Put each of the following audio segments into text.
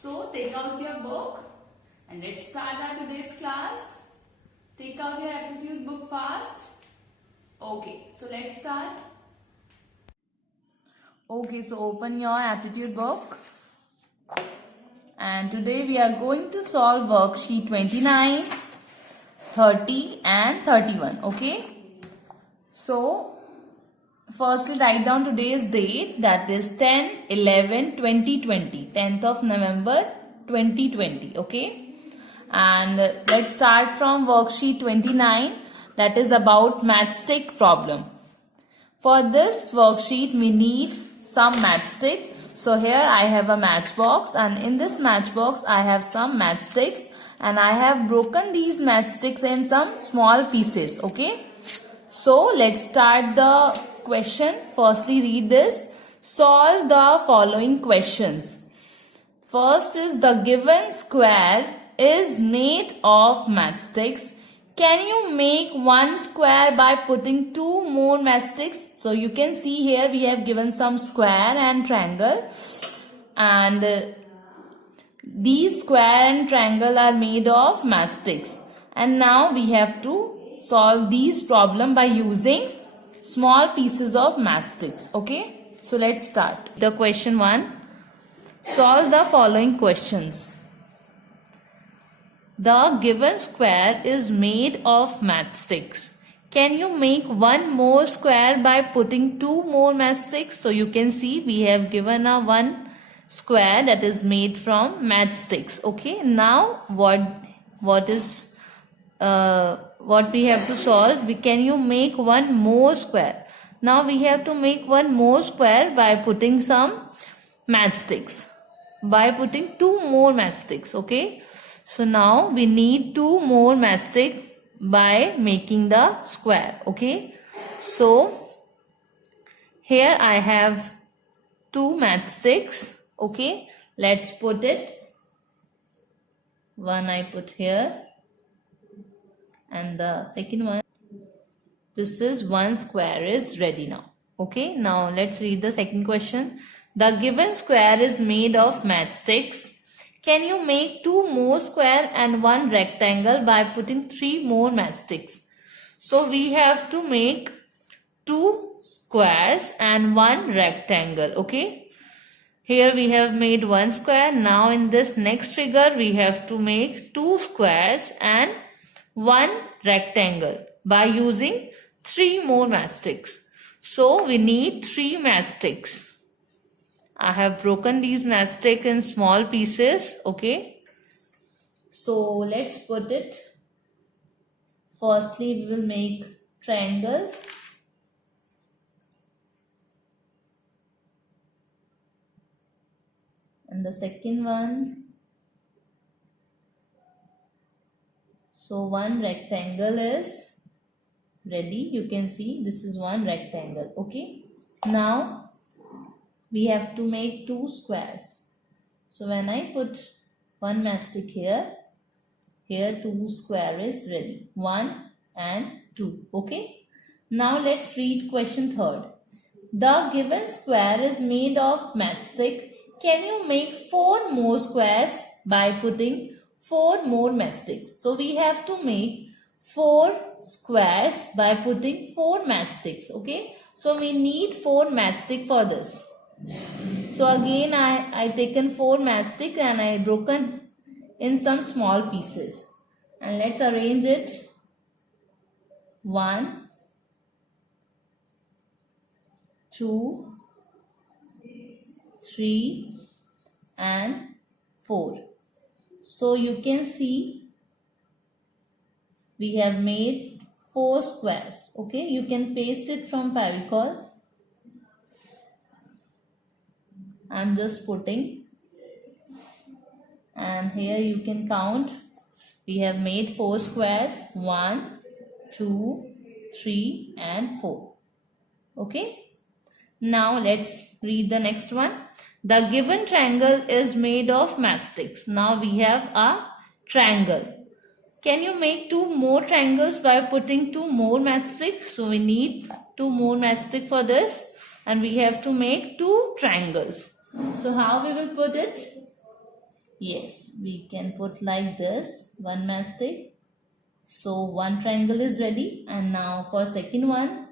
So take out your book and let's start our today's class. Take out your aptitude book fast. Okay, so let's start. Okay, so open your aptitude book. And today we are going to solve worksheet 29, 30 and 31. Okay. So firstly write down today's date, that is 10/11/2020, 10th of November 2020. Okay. And let's start from worksheet 29, that is about matchstick problem. For this worksheet we need some matchstick. So here I have a matchbox, and in this matchbox I have some matchsticks, and I have broken these matchsticks in some small pieces. Okay. So let's start the question. Firstly read this. Solve the following questions. First is, the given square is made of matchsticks. Can you make one square by putting two more matchsticks? So you can see here we have given some square and triangle, and these square and triangle are made of matchsticks. And now we have to solve these problem by using small pieces of matchsticks. Okay, so let's start. The question 1. Solve the following questions. The given square is made of matchsticks. Can you make one more square by putting two more matchsticks? So you can see we have given a one square that is made from matchsticks. Okay, now what we have to solve? Can you make one more square? Now we have to make one more square by putting some matchsticks, by putting two more matchsticks. Okay, so now we need two more matchsticks by making the square. Okay, so here I have two matchsticks. Okay, let's put it. One I put here, and the second one, this is one square is ready now. Okay, now let's read the second question. The given square is made of matchsticks. Can you make two more square and one rectangle by putting three more matchsticks? So we have to make two squares and one rectangle. Okay, here we have made one square. Now in this next figure we have to make two squares and one rectangle by using three more matchsticks. So we need three matchsticks. I have broken these matchsticks in small pieces. Okay, so let's put it. Firstly we will make triangle, and the second one. So one rectangle is ready. You can see this is one rectangle. Okay, now we have to make two squares. So when I put one matchstick here, two square is ready. 1 and 2. Okay, now let's read question 3. The given square is made of matchstick. Can you make four more squares by putting four more matchsticks? So we have to make four squares by putting four matchsticks. Okay, so we need four matchsticks for this. So again I taken four matchsticks and I broken in some small pieces, and let's arrange it. 1, 2, 3 and 4. So you can see we have made four squares. Okay, you can paste it from Fevicol. I'm just putting, and here you can count. We have made four squares. 1, 2, 3 and 4. Okay, now let's read the next one. The given triangle is made of matchsticks. Now we have a triangle. Can you make two more triangles by putting two more matchsticks? So we need two more matchsticks for this, and we have to make two triangles. So how we will put it? Yes, we can put like this, one matchstick. So one triangle is ready, and now for second one,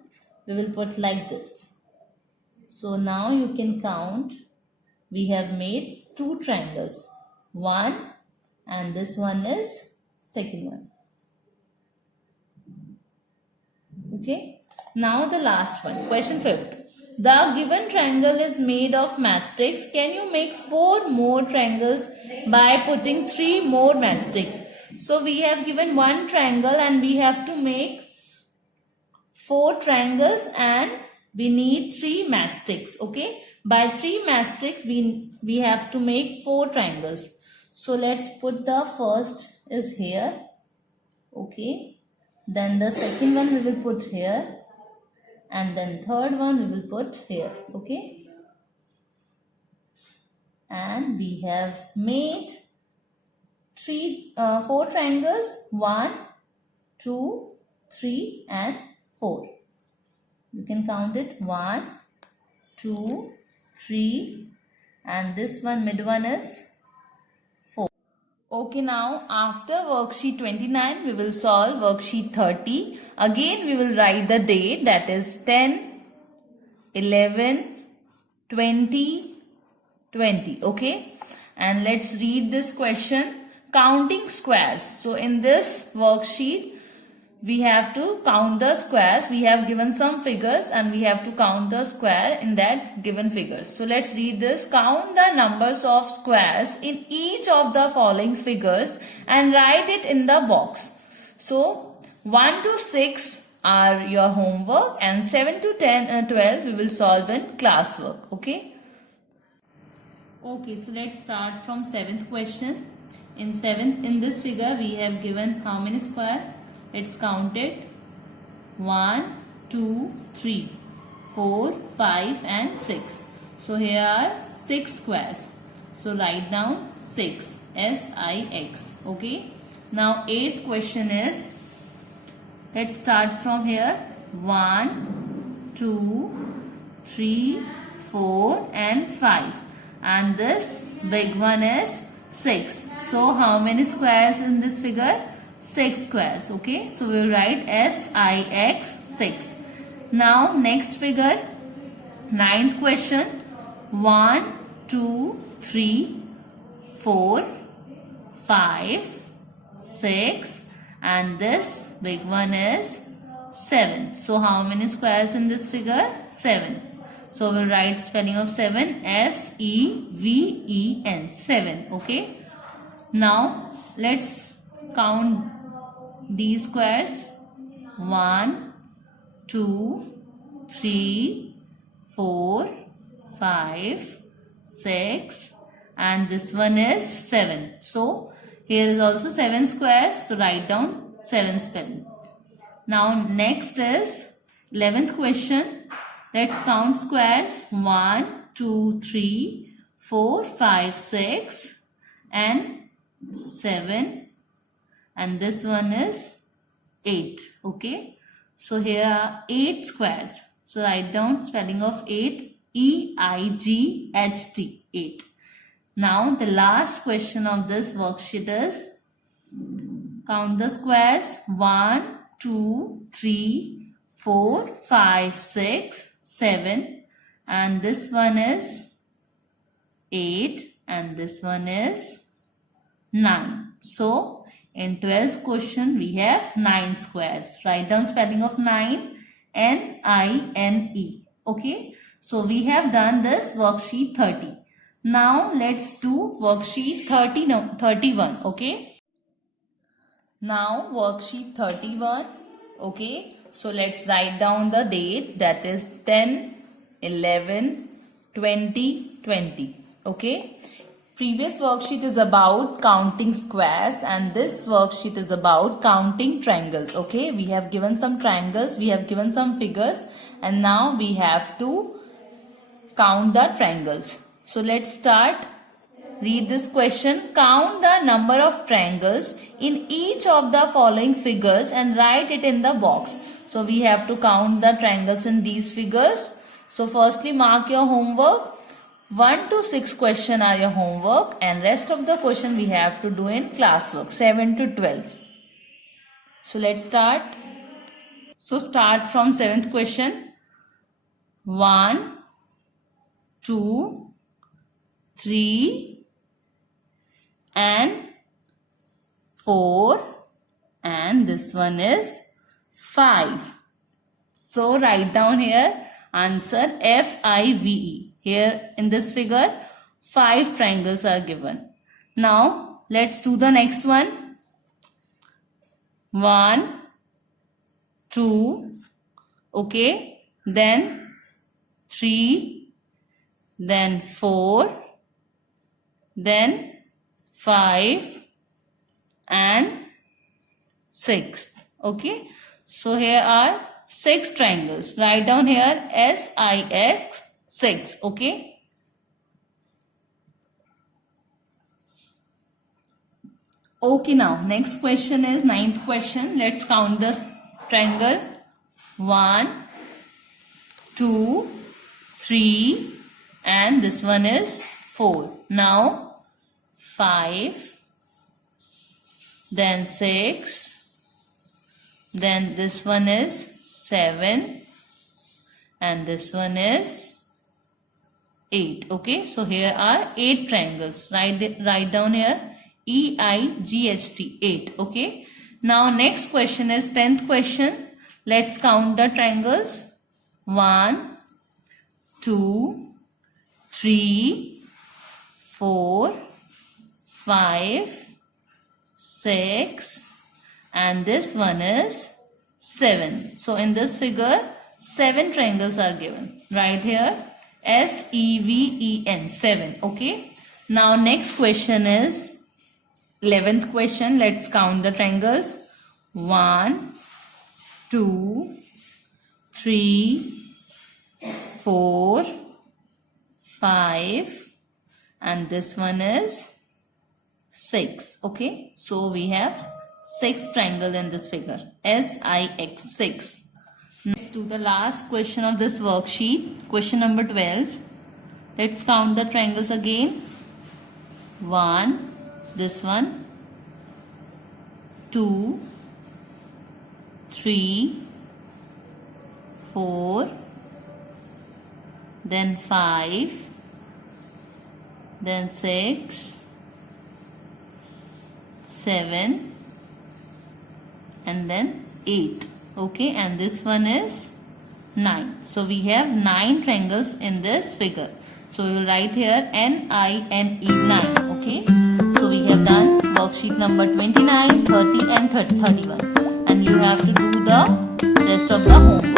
we will put like this. So now you can count. We have made two triangles. One, and this one is second one. Okay. Now the last one. Question 5th. The given triangle is made of matchsticks. Can you make 4 more triangles by putting 3 more matchsticks? So we have given one triangle and we have to make 4 triangles and we need 3 matchsticks. Okay. By 3 matchsticks we have to make 4 triangles. So let's put the first is here. Okay. Then the second one we will put here. And then third one we will put here. Okay. And we have made 4 triangles. 1, 2, 3 and 4. You can count it. 1, 2, 3 and this one mid one is 4. Okay, now after worksheet 29 we will solve worksheet 30. Again we will write the date, that is 10, 11, 20, 20. Okay, and let's read this question. Counting squares. So in this worksheet we have to count the squares. We have given some figures and we have to count the square in that given figures. So let's read this. Count the numbers of squares in each of the following figures and write it in the box. So 1 to 6 are your homework and 7 to 10 and 12 we will solve in classwork. Okay. Okay, so let's start from 7th question. In this figure we have given how many square? It's counted 1, 2, 3, 4, 5 and 6. So here are 6 squares. So write down 6, S-I-X. Okay. Now 8th question is, let's start from here. 1, 2, 3, 4 and 5. And this big one is 6. So how many squares in this figure? 6 squares. Okay, so we will write S-I-X 6. Now next figure, 9th question. 1, 2, 3, 4, 5, 6 and this big one is 7. So how many squares in this figure? 7. So we'll write spelling of 7, S-E-V-E-N, 7. Okay. Now let's count these squares. 1, 2, 3, 4, 5, 6 and this one is 7. So here is also 7 squares. So write down 7 spelling. Now next is 11th question. Let's count squares. 1, 2, 3, 4, 5, 6 and 7 and this one is 8. Okay. So here are 8 squares. So write down spelling of 8, E-I-G-H-T, 8. Now the last question of this worksheet is, count the squares. 1, 2, 3, 4, 5, 6, 7 and this one is 8 and this one is 9. So in 12th question we have 9 squares. Write down spelling of 9, N-I-N-E. Okay. So we have done this worksheet 30. Now let's do worksheet 31. Okay. Now worksheet 31. Okay. So let's write down the date, that is 10, 11, 20, 20. Okay. Previous worksheet is about counting squares and this worksheet is about counting triangles. Okay. We have given some triangles, we have given some figures and now we have to count the triangles. So let's start. Read this question. Count the number of triangles in each of the following figures and write it in the box. So we have to count the triangles in these figures. So firstly mark your homework. 1 to 6 question are your homework and rest of the question we have to do in classwork 7 to 12. So let's start. So start from 7th question. 1, 2, 3 and 4 and this one is 5. So write down here answer FIVE. Here in this figure 5 triangles are given. Now let's do the next one. 1, 2, okay, then 3, then 4, then 5 and 6. Okay, so here are 6 triangles. Write down here SIX 6. Okay. Okay, now next question is 9th question. Let's count this triangle. 1, 2, 3 and this one is 4. Now 5, then 6, then this one is 7 and this one is 8. Okay, so here are 8 triangles. Write down here EIGHT 8. Okay, now next question is 10th question. Let's count the triangles. 1, 2, 3, 4, 5, 6 and this one is 7. So in this figure 7 triangles are given. Write here SEVEN 7. Okay, now next question is 11th question. Let's count the triangles. 1, 2, 3, 4, 5 and this one is 6. Okay, so we have 6 triangles in this figure. SIX 6. Let's do the last question of this worksheet. Question number 12. Let's count the triangles again. 1, this one, 2, 3, 4, then 5, then 6, 7 and then 8. Okay, and this one is 9. So we have 9 triangles in this figure. So we will write here NINE 9. Okay, so we have done worksheet number 29, 30 and 31 and you have to do the rest of the homework.